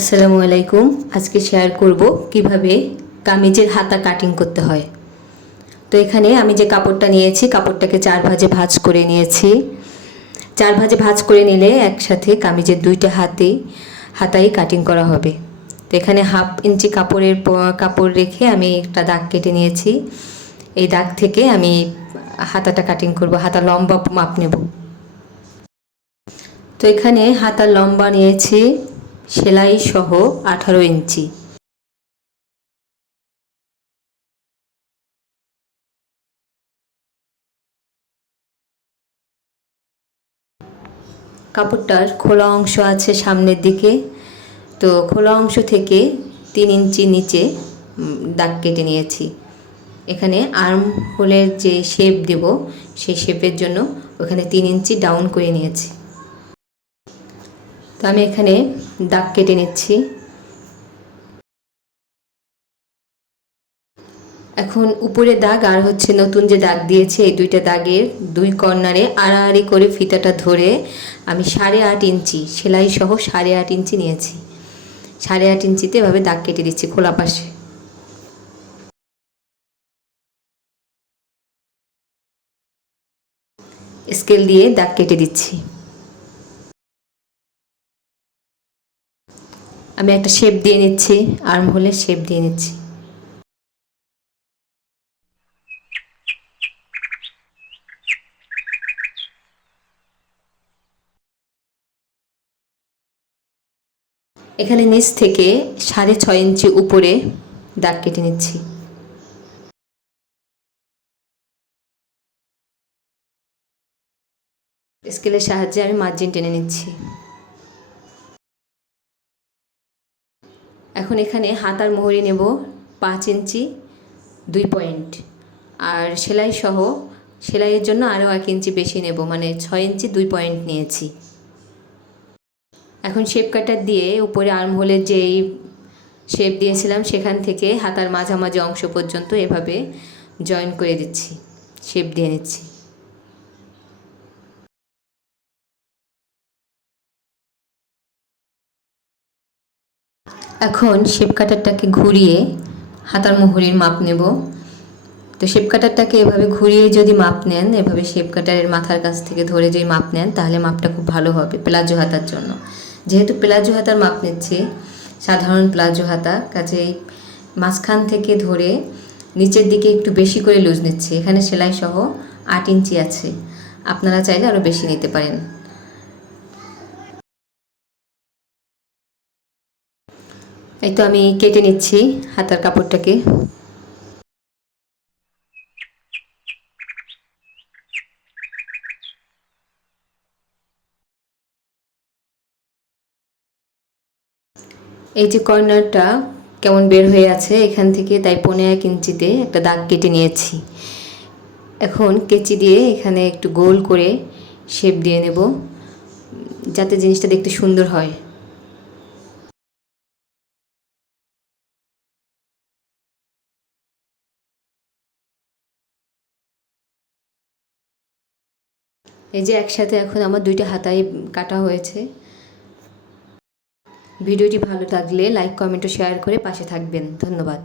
আসসালামু আলাইকুম। আজকে শেয়ার করব কীভাবে কামিজের হাতা কাটিং করতে হয়। তো এখানে আমি যে কাপড়টা নিয়েছি, কাপড়টাকে চার ভাজে ভাজ করে নিয়েছি। চার ভাজে ভাজ করে নিলে একসাথে কামিজের দুইটা হাতে, হাতাই কাটিং করা হবে। তো এখানে হাফ ইঞ্চি কাপড়ের কাপড় রেখে আমি একটা দাগ কেটে নিয়েছি। এই দাগ থেকে আমি হাতাটা কাটিং করব, হাতা লম্বা মাপ নেব। তো এখানে হাতা লম্বা নিয়েছি সেলাই সহ আঠারো ইঞ্চি। কাপড়টার খোলা অংশ আছে সামনের দিকে। তো খোলা অংশ থেকে তিন ইঞ্চি নিচে দাগ কেটে নিয়েছি। এখানে আর্ম হোলের যে শেপ দেব, সেই শেপের জন্য ওখানে তিন ইঞ্চি ডাউন করে নিয়েছি। তো আমি এখানে দাগ কেটে নিচ্ছি। এখন উপরে দাগ আর হচ্ছে নতুন যে দাগ দিয়েছে, এই দুইটা দাগের দুই কর্নারে আড়াআড়ি করে ফিতাটা ধরে আমি সাড়ে আট ইঞ্চি সেলাই সহ সাড়ে আট ইঞ্চি নিয়েছি। সাড়ে আট ইঞ্চিতে এভাবে দাগ কেটে দিচ্ছি খোলা পাশে। স্কেল দিয়ে দাগ কেটে দিচ্ছি। আমি একটা শেপ দিয়ে নিচ্ছি আর্ম হলে শেপ দিয়ে নিচ্ছি। এখানে নিচ থেকে সাড়ে ছয় ইঞ্চি উপরে দাগ কেটে নিচ্ছি। স্কেলের সাহায্যে আমি মার্জিন টেনে নিচ্ছি। এখন এখানে হাতার মোহরি নেব পাঁচ ইঞ্চি, দুই পয়েন্ট। আর সেলাই সহ সেলাইয়ের জন্য আরও এক ইঞ্চি বেশি নেব মানে ছয় ইঞ্চি, দুই পয়েন্ট নিয়েছি। এখন শেপ কাটার দিয়ে উপরে আর্ম হোলের যেই শেপ দিয়েছিলাম, সেখান থেকে হাতার মাঝামাঝি অংশ পর্যন্ত এভাবে জয়েন করে দিচ্ছি, শেপ দিয়ে নিচ্ছি। এখন শেপ কাটারটাকে ঘুরিয়ে হাতার মোহরির মাপ নেব। তো শেপ কাটারটাকে এভাবে ঘুরিয়ে যদি মাপ নেন, এভাবে শেপ কাটারের মাথার কাছ থেকে ধরে যদি মাপ নেন, তাহলে মাপটা খুব ভালো হবে প্লাজো হাতার জন্য। যেহেতু প্লাজো হাতার মাপ নিচ্ছি, সাধারণ প্লাজো হাতা, কাজেই মাঝখান থেকে ধরে নিচের দিকে একটু বেশি করে লুজ নিচ্ছি। এখানে সেলাই সহ আট ইঞ্চি আছে। আপনারা চাইলে আরও বেশি নিতে পারেন। এই তো আমি কেটে নিচ্ছি হাতার কাপড়টাকে। এই যে কর্নারটা কেমন বের হয়ে আছে এখান থেকে, তাই পনেরো এক ইঞ্চিতে একটা দাগ কেটে নিয়েছি। এখন কেচি দিয়ে এখানে একটু গোল করে শেপ দিয়ে নেব, যাতে জিনিসটা দেখতে সুন্দর হয়। এই যে একসাথে এখন আমার দুইটা হাতাই কাটা হয়েছে। ভিডিওটি ভালো লাগলে লাইক কমেন্ট ও শেয়ার করে পাশে থাকবেন। ধন্যবাদ।